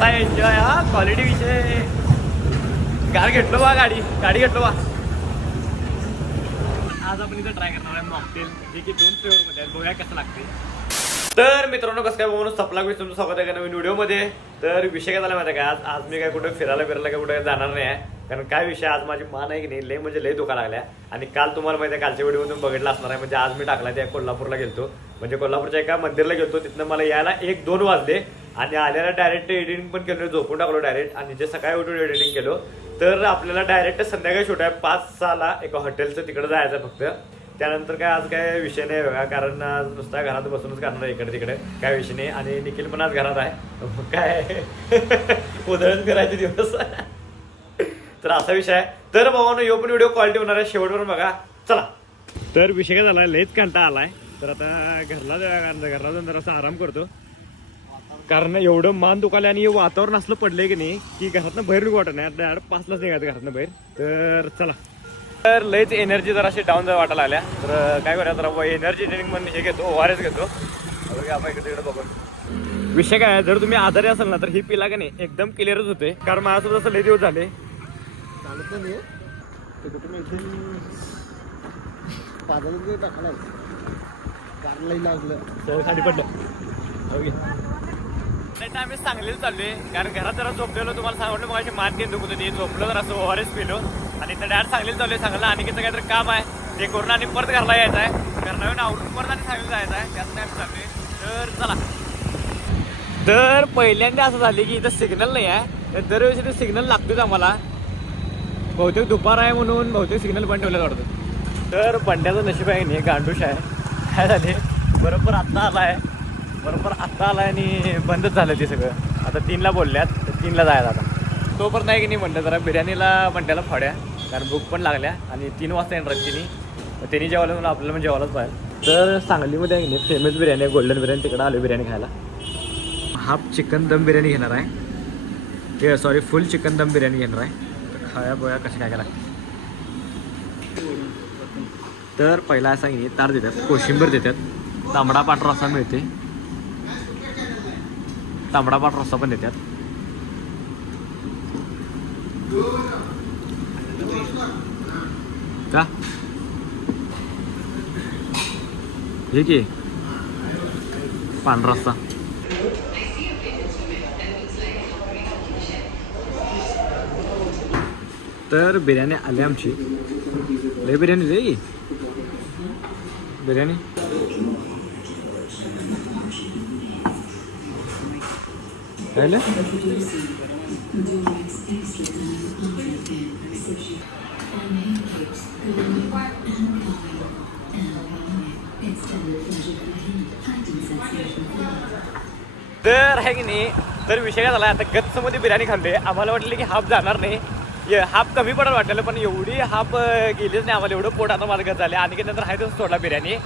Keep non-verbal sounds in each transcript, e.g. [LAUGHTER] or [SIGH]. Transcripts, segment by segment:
काय एन्जॉय हा क्वालिटी विषय. गार घेतलो बा गाडी गाडी घेतलो बा. आज आपण इथं ट्राय करणार आहे मॉकटेल जे की दोन फ्लेवर मध्ये आहे बघूया कसं लागते. तर मित्रांनो कसं काय बघून सपला मी तुमचं स्वागत आहे का नवीन व्हिडिओमध्ये तर विषय काय झाला माहिती आहे का? आज आज मी काय कुठे फिरायला फिरायला काय कुठे जाणार नाही आहे. कारण काय विषय आज माझी मान आहे की नाही लय म्हणजे लय दुखा लागल्या. आणि काल तुम्हाला माहिती आहे कालच्या व्हिडिओमधून बघितलं असणार आहे. म्हणजे आज मी टाकला त्या कोल्हापूरला गेलतो. म्हणजे कोल्हापूरच्या एका मंदिरला गेलतो. तिथनं मला यायला एक दोन वाजले. आणि आल्याला डायरेक्ट एडिटिंग पण केलं झोपून टाकलो डायरेक्ट आणि जे सकाळी उठून एडिटिंग केलो तर आपल्याला डायरेक्ट संध्याकाळी शूट आहे. पाच सहाला एका हॉटेलचं तिकडे जायचं फक्त. त्यानंतर काय आज काय विषय नाही बघा कारण आज नुसता घरात बसूनच करणार आहे इकडे तिकडे. काय विषय नाही. आणि निखिल पण आज घरात आहे. मग काय? [LAUGHS] उधळण करायचे दिवस. तर असा विषय आहे. तर भावानं यो पण व्हिडिओ क्वालिटी होणार आहे. शेवटवर बघा. चला. तर विषय काय झाला? लयच कंटा आलाय. तर आता घरला जाऊया. घरला जाऊन जरासा आराम करतो. कारण एवढं मान दुखाले आणि हे वातावरण असलं पडलंय की नाही की घरातनं बाहेर निघू वाटत नाही. डायरेक्ट पाचलाच निघायचं घरातनं बाहेर. तर चला. तर लयच एनर्जी जरा अशी डाऊन वाटायला आल्या तर काय करूया जरा एनर्जी ड्रिंक म्हणून हे घेतो ओ आर एस घेतो आपण इकडे तिकडे बघून. विषय काय जर तुम्ही आजारी असाल ना तर ही पिला का नाही एकदम क्लिअरच होते कारण माझ्यासोबत असं लय दिवस झाले. चालत नाही लागलं. खाली पडलं. नाही तर आम्ही सांगलीला चाललोय. कारण घरात जरा झोपलेलो तुम्हाला सांगितलं मग मान घेऊन दुखत होती. झोपलो जर असं ओआरएस पिलो. आणि तर डायरेक्ट सांगलीला चाललोय सांगायला आणि किती काहीतरी काम आहे. ते करून आणि परत घरला यायचं आहे. घर नवीन आवडून परत आणि सांगितलं जायचं आहे. त्यात आम्ही चाललोय. तर चला. तर पहिल्यांदा असं झाले की इथं सिग्नल नाही आहे. तर दरवेळेस इथे सिग्नल लागतोच आम्हाला. बहुतेक दुपार आहे म्हणून बहुतेक सिग्नल बंद ठेवलं वाटतं. तर बंड्याचं नशीब आहे नाही गांडूश आहे. काय झाले? बरोबर आत्ता आला आहे बरोबर आत्ता आला आणि बंदच झालं ते सगळं. आता तीनला बोलल्यात तर तीनला जायला आता. तो पण नाही की नाही म्हणलं जरा बिर्याणीला बंड्याला फाड्या कारण भूक पण लागल्या आणि तीन वाजता येणार तिने मग त्यांनी जेवायला म्हणून आपल्याला पण जेवायलाच पाहिजे. तर सांगलीमध्ये आहे नाही फेमस बिर्याणी आहे गोल्डन बिर्याणी तिकडं आलो बिर्याणी खायला. हाफ चिकन दम बिर्याणी घेणार आहे. ते सॉरी फुल चिकन दम बिर्याणी घेणार आहे. तर खाया बोया कशी काय करा तर पहिला असा तार देतात कोशिंबीर देतात. तांबडा पाट असा मिळते तांबडा पाट रस्सा पण देतात का हे की पांढरा रस्सा तर बिर्याणी आली आमची लय बिर्याणी रे ही. Öyle. राहिलं तर आहे की नाही तर विषय काय झाला आता गच्चमध्ये बिर्याणी खाल्ली. आम्हाला वाटलं की हाफ जाणार नाही. ये हाफ कमी पडेल वाटलेलं पण एवढी हाफ गेलीच नाही आम्हाला. एवढं पोट आता झाले आणि नंतर आहे सोडला बिर्याणी.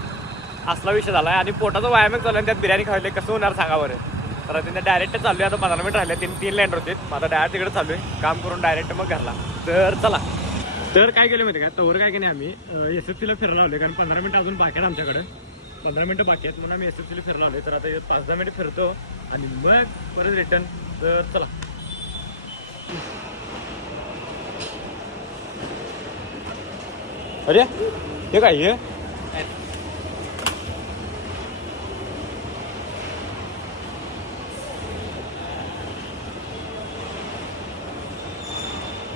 असला विषय झाला आणि पोटाचा व्यायामच चालू आणि त्यात बिर्याणी खाल्ली. कसं होणार सांगा बरं. तर तिथे डायरेक्ट चालू आहे आता पंधरा मिनिट राहिले तीन तीन लँड होते. माझा डायरेक्ट तिकडे चालू आहे काम करून डायरेक्ट मग घरला. तर चला. तर काय केलं माहिती का? तोवर काय की नाही आम्ही एस एस सीला फिरायला लावले कारण पंधरा मिनिटं अजून बाकी आहेत आमच्याकडे. पंधरा मिनिटं बाकी आहेत. म्हणून आम्ही एस एस सीला फिरायला आलोय. तर आता पाच दहा मिनिट फिरतो आणि मग परत रिटर्न तर चला. अरे हे काय हे?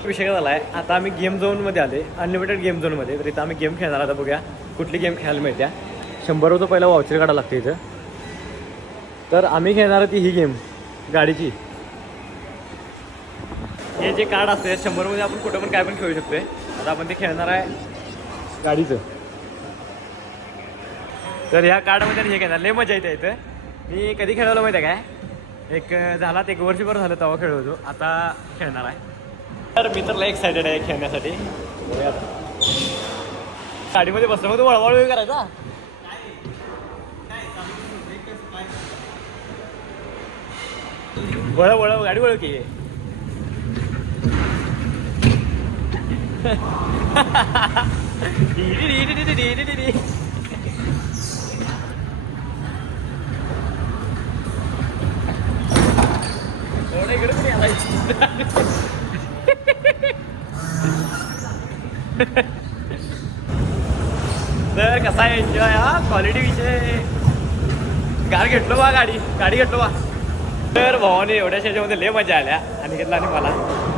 विषय झाला आहे आता आम्ही गेम झोनमध्ये आले अनलिमिटेड गेम झोनमध्ये तर इथं आम्ही गेम खेळणार आता बघूया. कुठली गेम खेळायला मिळत्या. शंभर रुपये पहिला वाउचर काढायला लागते इथं. तर आम्ही खेळणार ती ही गेम गाडीची. हे जे कार्ड असते शंभरमध्ये आपण कुठं पण काय पण खेळू शकतोय. आता आपण ते खेळणार आहे गाडीचं. तर ह्या कार्डमध्ये हे खेळणार. लय मजा येते इथं. मी कधी खेळवलं माहिती आहे काय? एक झाला एक वर्षभर झालं तेव्हा खेळवतो आता खेळणार आहे. तर मी तर एक्सायटेड आहे खेळण्यासाठी. साडीमध्ये बसलो मग तू वळवळ वेळ करायचा वळ वळ गाडी वळ की. इकडे [LAUGHS] तर कसा आहे? एन्जॉय हा? क्वालिटी विषय. कार घेतलो बा गाडी. गाडी घेतलो बा. तर भावाने एवढ्या ह्याच्यामध्ये लय मजा आल्या. आणि घेतला आणि मला.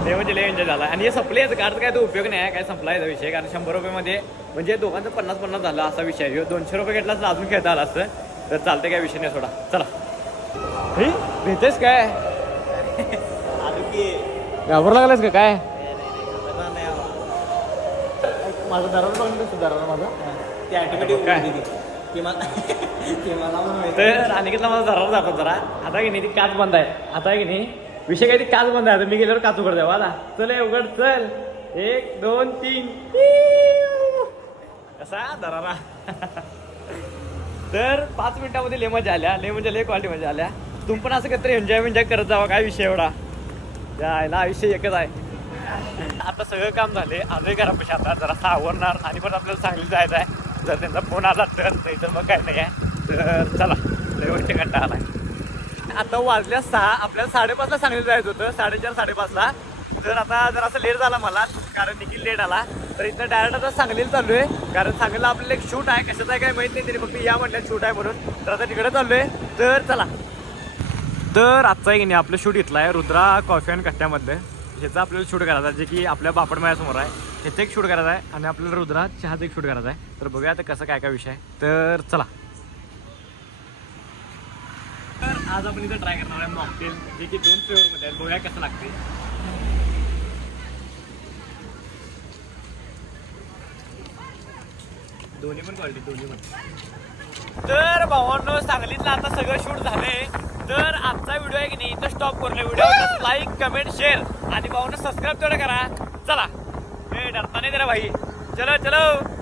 लय म्हणजे लय एन्जॉय झाला. आणि हे संपले याचं कारचा काय तो उपयोग नाही आहे. काय संपला याचा विषय? कारण शंभर रुपयेमध्ये म्हणजे दोघांचं पन्नास पन्नास झालं असा विषय. आहे दोनशे रुपये घेतला तर अजून खेळता आला असतं. तर चालते काय विषय नाही सोडा. चला. हे भेटेस काय? घाबर लागलास का? काय? माझा दरवाजा बघून दरवाजा माझा. ते ऑटोमॅटिक काय? ते. मला [LAUGHS] ते मला पण माहिती तर अनिकेतला माझा दरवाजा दाखव जरा. आता की नाही ती काच बंद आहे. आता की नाही विषय काय ती काच बंद आहे. आता मी गेल्यावर काच उघड द्यावा आता चल हे उघड चल. एक दोन तीन. कसा? दरारा [LAUGHS] तर पाच मिनिटामध्ये लय मजा आल्या. लय म्हणजे लय क्वालिटी मजा आल्या. तुम्ही पण असं काहीतरी एन्जॉय एन्जॉय करत जावा. काय विषय एवढा? यायला आयुष्य एकच आहे. आता सगळं काम झाले. आलोय घरापाशी आता. जरा आवरणार आणि पण आपल्याला सांगली जायचं आहे. जर त्यांचा फोन आला तर नाही तर मग काय नाही आहे तर चला लय घंटा आलाय. आता वाजल्या सहा आपल्याला साडेपाचला सांगली जायचं होतं साडेचार साडेपाचला. तर आता जर असं लेट झाला मला कारण निखिल लेट आला. तर इथं डायरेक्ट आता सांगलीला चालू आहे कारण सांगलीला आपल्याला एक शूट आहे कशाचं आहे काय माहीत नाही तरी फक्त या म्हटलं शूट आहे म्हणून. तर आता तिकडे चालू आहे तर चला. तर आजचा एक नाही आपलं शूट इथलं आहे रुद्रा कॉफी अँड कट्ट्यामधलं. ह्याचं आपल्याला शूट करायचं आहे जे की आपल्या बापड समोर आहे. ह्याचं एक शूट करायचं आहे आणि आपल्याला रुद्रा चहाचं एक शूट करायचं आहे. तर बघूया आता कसं काय काय विषय आहे. तर चला. तर आज आपण इथं ट्राय करणार आहे मॉकटेल जे की दोन फ्लेवरमध्ये आहे बघूया कसं लागते दोन्ही पण क्वालिटी दोन्ही पण. तर भावांनो सांगलीतलं आता सगळं शूट झालंय. तर आजचा व्हिडिओ आहे की नाही इथं स्टॉप करून व्हिडिओ. लाईक कमेंट शेअर आणि भावांनो सबस्क्राईब तेवढं करा. चला. हे डरता नाही जरा भाई. चलो चलो.